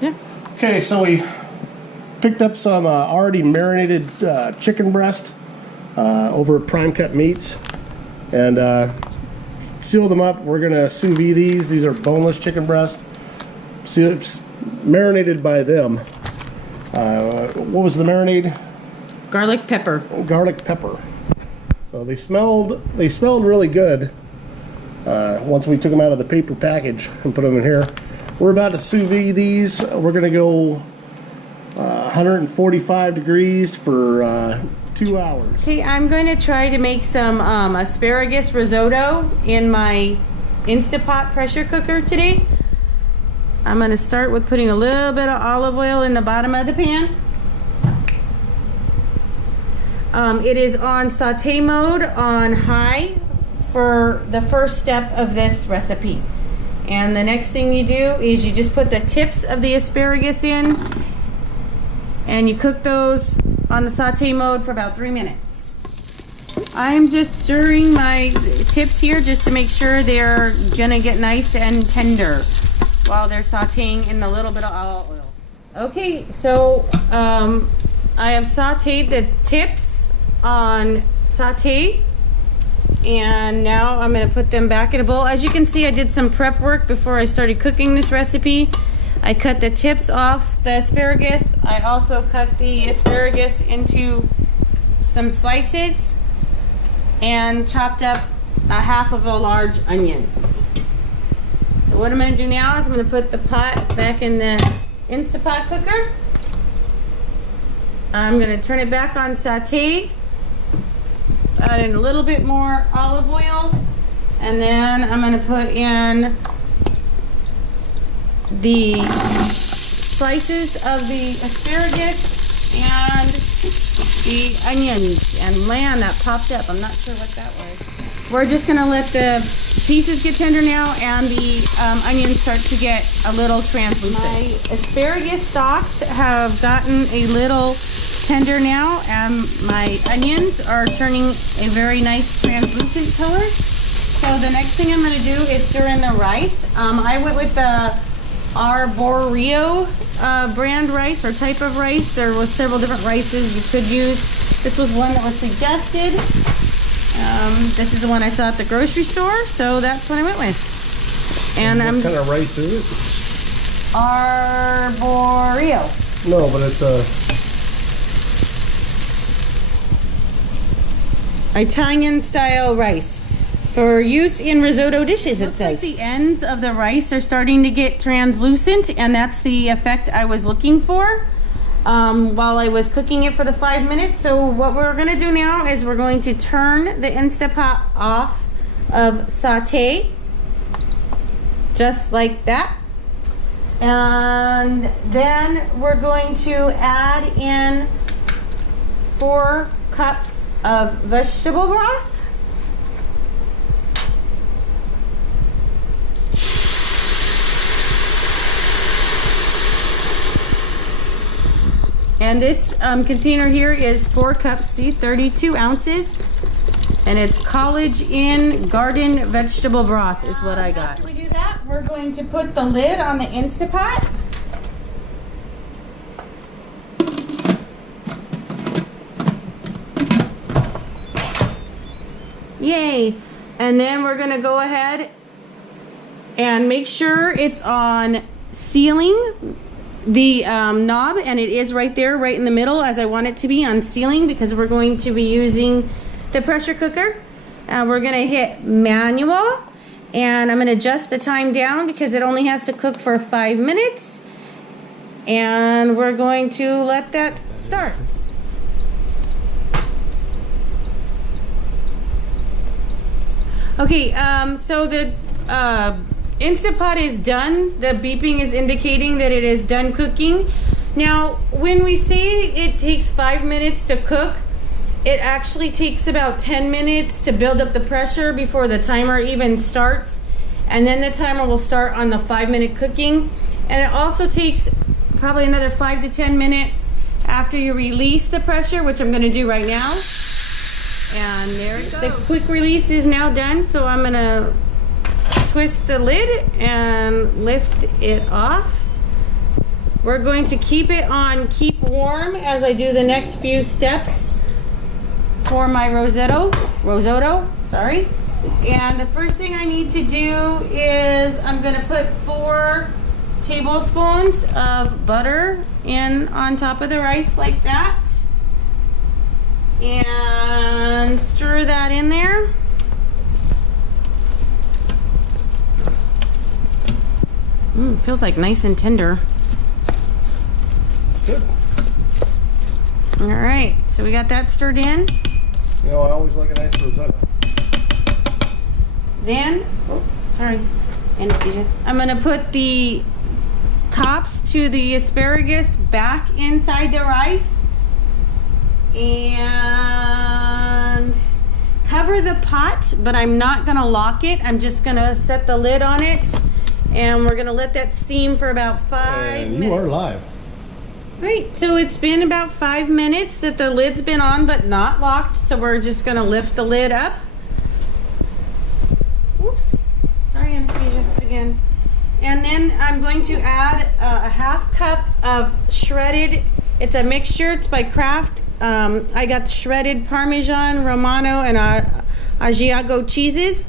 Yeah. Okay, so we picked up some already marinated chicken breast over at Prime Cut Meats, and sealed them up. We're gonna sous vide these. These are boneless chicken breast, marinated by them. What was the marinade? Garlic pepper. Garlic pepper. So they smelled really good once we took them out of the paper package and put them in here. We're about to sous vide these. We're gonna go 145 degrees for 2 hours. Okay, I'm going to try to make some asparagus risotto in my Instapot pressure cooker today. I'm going to start with putting a little bit of olive oil in the bottom of the pan. It is on saute mode on high for the first step of this recipe. And the next thing you do is you just put the tips of the asparagus in, and you cook those on the saute mode for about 3 minutes. I'm just stirring my tips here just to make sure they're gonna get nice and tender while they're sauteing in a little bit of olive oil. Okay, so I have sauteed the tips on saute, and now I'm gonna put them back in a bowl. As you can see, I did some prep work before I started cooking this recipe. I cut the tips off the asparagus. I also cut the asparagus into some slices and chopped up a half of a large onion. So what I'm going to do now is I'm going to put the pot back in the Instapot cooker. I'm going to turn it back on saute, add in a little bit more olive oil, and then I'm going to put in the slices of the asparagus and the onions. And man, that popped up. I'm not sure what that was. We're just gonna let the pieces get tender now and the onions start to get a little translucent. My asparagus stalks have gotten a little tender now, and my onions are turning a very nice translucent color. So the next thing I'm gonna do is stir in the rice. I went with the Arborio brand rice or type of rice. There was several different rices you could use. This was one that was suggested. This is the one I saw at the grocery store, so that's what I went with. And what kind of rice is it? Arborio. No, but it's Italian style rice. For use in risotto dishes, it says. Like the ends of the rice are starting to get translucent, and that's the effect I was looking for while I was cooking it for the 5 minutes. So what we're going to do now is we're going to turn the Instapot off of saute, just like that. And then we're going to add in 4 cups of vegetable broth. And this container here is 4 cups, see, 32 ounces. And it's College Inn Garden Vegetable Broth is what I got. After we do that, we're going to put the lid on the Instapot. Yay. And then we're going to go ahead and make sure it's on sealing the knob, and it is right there, right in the middle, as I want it to be on sealing, because we're going to be using the pressure cooker. We're going to hit manual, and I'm going to adjust the time down because it only has to cook for 5 minutes, and we're going to let that start. Okay, so the Instapot is done. The beeping is indicating that it is done cooking. Now, when we say it takes 5 minutes to cook, it actually takes about 10 minutes to build up the pressure before the timer even starts. And then the timer will start on the 5-minute cooking. And it also takes probably another 5 to 10 minutes after you release the pressure, which I'm going to do right now. And there it goes. The quick release is now done, so I'm going to twist the lid and lift it off. We're going to keep it on keep warm as I do the next few steps for my risotto, sorry. And the first thing I need to do is I'm gonna put 4 tablespoons of butter in on top of the rice like that. And stir that in there. Feels like nice and tender. Good. All right, so we got that stirred in. You know, I always like a nice risotto. Then, oh, sorry, anesthesia. I'm gonna put the tops to the asparagus back inside the rice and cover the pot, but I'm not gonna lock it. I'm just gonna set the lid on it and we're gonna let that steam for about 5 minutes. You are live. Right, so it's been about 5 minutes that the lid's been on but not locked, so we're just gonna lift the lid up. Oops, sorry, anesthesia again. And then I'm going to add a half cup of shredded, it's a mixture, it's by Kraft. I got shredded Parmesan, Romano, and Asiago cheeses.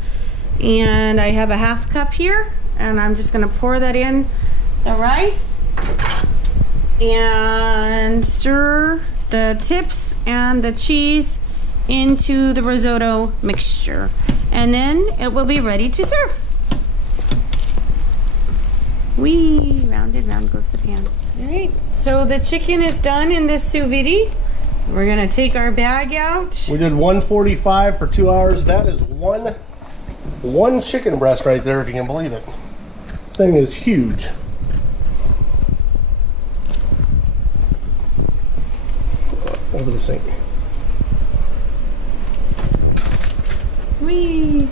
And I have a half cup here, and I'm just gonna pour that in the rice and stir the tips and the cheese into the risotto mixture. And then it will be ready to serve. Wee, round goes the pan. All right, so the chicken is done in this sous vide. We're gonna take our bag out. We did 145 for 2 hours. That is one chicken breast right there, if you can believe it. Thing is huge. Over the sink. Wee.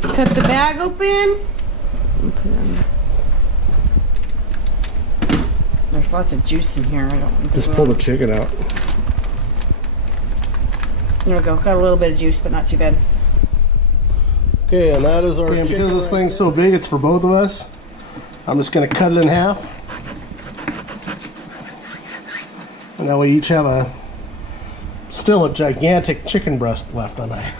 Cut the bag open. There's lots of juice in here. I don't want to Just pull the chicken out. There we go. Got a little bit of juice, but not too bad. Okay, and that is our chicken. Because this thing's so big, it's for both of us. I'm just going to cut it in half. And that way each have still a gigantic chicken breast left on it.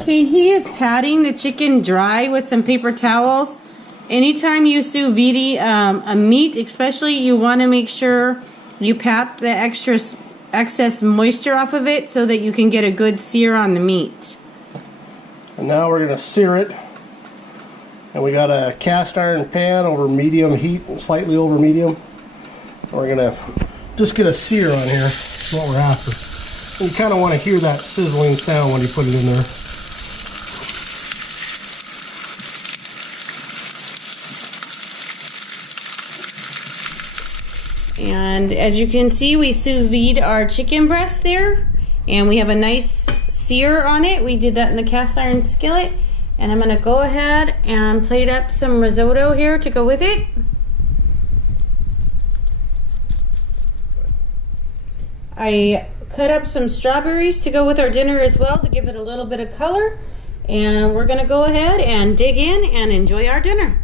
Okay, he is patting the chicken dry with some paper towels. Anytime you sous vide a meat, especially, you want to make sure you pat the excess moisture off of it so that you can get a good sear on the meat. And now we're going to sear it. And we got a cast iron pan over medium heat, slightly over medium. And we're going to just get a sear on here. That's what we're after. And you kind of want to hear that sizzling sound when you put it in there. And as you can see, we sous vide our chicken breast there, and we have a nice sear on it. We did that in the cast iron skillet, and I'm going to go ahead and plate up some risotto here to go with it. I cut up some strawberries to go with our dinner as well to give it a little bit of color, and we're going to go ahead and dig in and enjoy our dinner.